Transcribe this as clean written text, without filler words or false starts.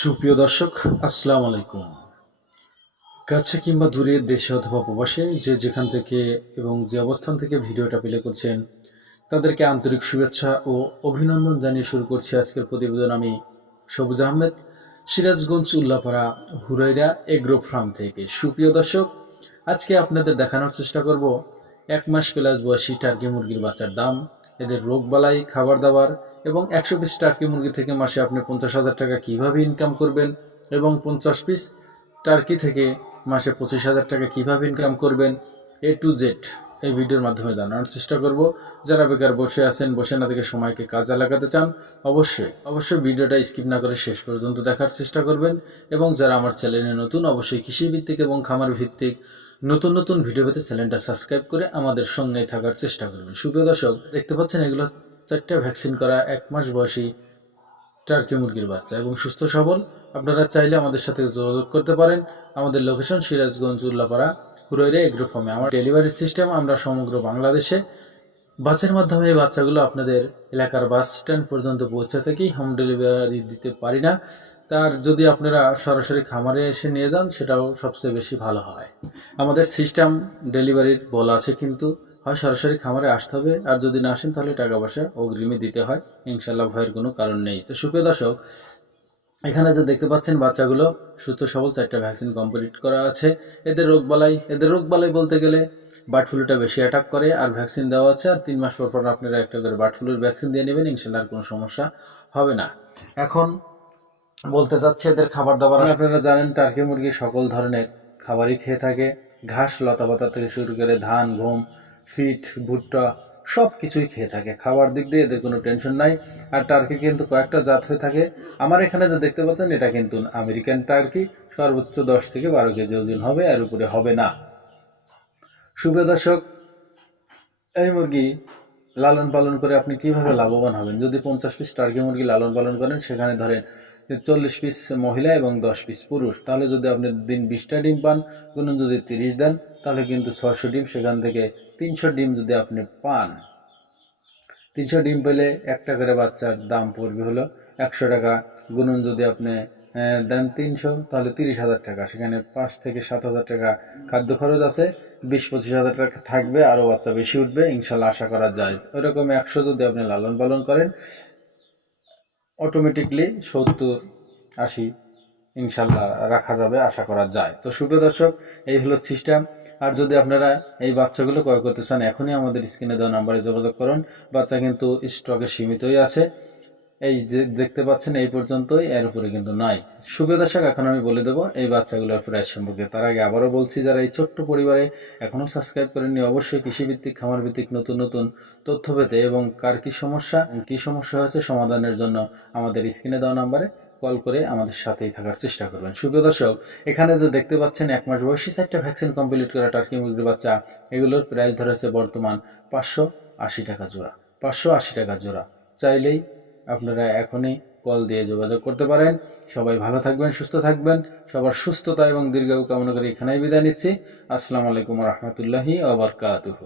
সুপ্রিয় দর্শক, আসসালামু আলাইকুম। কাছে কিংবা দূরে, দেশে অথবা প্রবাসে, যে যেখান থেকে এবং যে অবস্থান থেকে ভিডিওটা প্লে করছেন, তাদেরকে আন্তরিক শুভেচ্ছা ও অভিনন্দন জানিয়ে শুরু করছি আজকের প্রতিবেদন। আমি সবুজ আহমেদ, সিরাজগঞ্জ উল্লাপাড়া হুরাইরা এগ্রো ফার্ম থেকে। সুপ্রিয় দর্শক, আজকে আপনাদের দেখানোর চেষ্টা করব 1 মাস প্লাস বয়সী টার্কি মুরগির বাচ্চার দাম, এদের রোগবালাই, খাবার দাবার এবং 100 পিস টার্কি মুরগি থেকে মাসে আপনি 50,000 টাকা কীভাবে ইনকাম করবেন এবং 50 পিস টার্কি থেকে মাসে 25,000 টাকা কীভাবে ইনকাম করবেন, A to Z এই ভিডিওর মাধ্যমে জানানোর চেষ্টা করব। যারা বেকার বসে আছেন, বসে না থেকে সময়কে কাজে লাগাতে চান, অবশ্যই ভিডিওটা স্কিপ না করে শেষ পর্যন্ত দেখার চেষ্টা করবেন। এবং যারা আমার চ্যানেলে নতুন, অবশ্যই কৃষিভিত্তিক এবং খামার ভিত্তিক নতুন ভিডিও পেতে চ্যানেলটা সাবস্ক্রাইব করে আমাদের সঙ্গে থাকার চেষ্টা করবেন। সুপ্রিয় দর্শক, দেখতে পাচ্ছেন এগুলো 4টা ভ্যাকসিন করা 1 মাস বয়সী টার্কি মুরগির বাচ্চা এবং সুস্থ সবল। আপনারা চাইলে আমাদের সাথে যোগাযোগ করতে পারেন। আমাদের লোকেশন সিরাজগঞ্জ উল্লাপাড়া হুরাইরা এগ্রো ফার্মে। আমার ডেলিভারি সিস্টেম, আমরা সমগ্র বাংলাদেশে বাসের মাধ্যমে এই বাচ্চাগুলো আপনাদের এলাকার বাস স্ট্যান্ড পর্যন্ত পৌঁছে থেকেই হোম ডেলিভারি দিতে পারি না। তার যদি আপনারা সরাসরি খামারে এসে নিয়ে যান, সেটাও সবচেয়ে বেশি ভালো হয়। আমাদের সিস্টেম ডেলিভারির বলা আছে, কিন্তু হয় সরাসরি খামারে আসতে হবে, আর যদি না আসেন তাহলে টাকা পয়সা অগ্রিমে দিতে হয়। ইনশাল্লাহ ভয়ের কোনো কারণ নেই। তো সুপ্রিয় দর্শক, এখানে যে দেখতে পাচ্ছেন বাচ্চাগুলো সুস্থ সবল, 4টা ভ্যাকসিন কমপ্লিট করা আছে। এদের রোগবালাই বলতে গেলে বার্ড ফ্লুটা বেশি অ্যাটাক করে, আর ভ্যাকসিন দেওয়া আছে। আর 3 মাস পর আপনারা একটা করে বার্ড ফ্লুর ভ্যাকসিন দিয়ে নেবেন, ইনশাল্লাহ আর কোনো সমস্যা হবে না। এখন বলতে চাচ্ছি এদের খাবার দাবার। আপনারা জানেন টার্কি মুরগি সকল ধরনের খাবারই খেয়ে থাকে। ঘাস, লতাপাতা থেকে শুরু করে ধান, গম, ফিট, ভুট্টা সব কিছুই খেয়ে থাকে। খাবার দিক দিয়ে এদের কোনো টেনশন নাই। আর টার্কি কিন্তু কয়েকটা জাত হয়ে থাকে। আমার এখানে যে দেখতে পাচ্ছেন, এটা কিন্তু আমেরিকান টার্কি। সর্বোচ্চ 10 থেকে 12 কেজি ওজন হবে, এর উপরে হবে না। সুপ্রিয় দর্শক, এই মুরগি লালন পালন করে আপনি কিভাবে লাভবান হবেন? যদি 50 পিস টার্কি মুরগি লালন পালন করেন, সেখানে ধরেন 40 পিস মহিলা এবং 10 পিস পুরুষ, তাহলে যদি আপনি দিন 20টা ডিম পান, গুণন যদি 30 দেন, তাহলে কিন্তু 600 ডিম, সেখান থেকে 300 ডিম যদি আপনি পান, 300 ডিম পেলে একটা করে বাচ্চার দাম পড়বে হলো 100 টাকা। গুণন যদি আপনি দেন 300, তাহলে 30,000 টাকা। সেখানে 5 থেকে 7,000 টাকা খাদ্য খরচ আছে, 20-25,000 টাকা থাকবে, আরও বাচ্চা বেশি উঠবে ইনশাল্লাহ, আশা করা যায়। ওইরকম 100 যদি আপনি লালন পালন করেন, অটোমেটিকলি 70-80 ইনশাল্লাহ রাখা যাবে, আশা করা যায়। তো সুপ্রিয় দর্শক, এই হলো সিস্টেম। আর যদি আপনারা এই বাচ্চাগুলো ক্রয় করতে চান, এখনই আমাদের স্ক্রিনে দেওয়া নাম্বারে যোগাযোগ করুন। বাচ্চা কিন্তু স্টকে সীমিতই আছে। এই যে দেখতে পাচ্ছেন, এই পর্যন্তই, এর উপরে কিন্তু নাই। সুপ্রিয় দর্শক, এখন আমি বলে দেবো এই বাচ্চাগুলোর প্রাইস সম্পর্কে। তার আগে আবারও বলছি, যারা এই ছোট্ট পরিবারে এখনও সাবস্ক্রাইব করেননি, অবশ্যই কৃষিভিত্তিক, খামার ভিত্তিক নতুন তথ্য পেতে এবং কার কী সমস্যা হয়েছে সমাধানের জন্য আমাদের স্ক্রিনে দেওয়া নাম্বারে কল করে আমাদের সাথেই থাকার চেষ্টা করবেন। সুপ্রিয় দর্শক, এখানে যে দেখতে পাচ্ছেন 1 মাস বয়সী 4টা ভ্যাকসিন কমপ্লিট করা টার্কি মুরগির বাচ্চা, এগুলোর প্রাইস ধরেছে বর্তমান 580 টাকা জোড়া। 580 টাকা জোড়া। চাইলেই আপনারা এখনই কল দিয়ে যোগাযোগ করতে পারেন। সবাই ভালো থাকবেন, সুস্থ থাকবেন। সবার সুস্থতা এবং দীর্ঘায়ু কামনা করে এখানেই বিদায় নিচ্ছি। আসসালামু আলাইকুম রহমতুল্লাহি ওয়া বারাকাতুহু।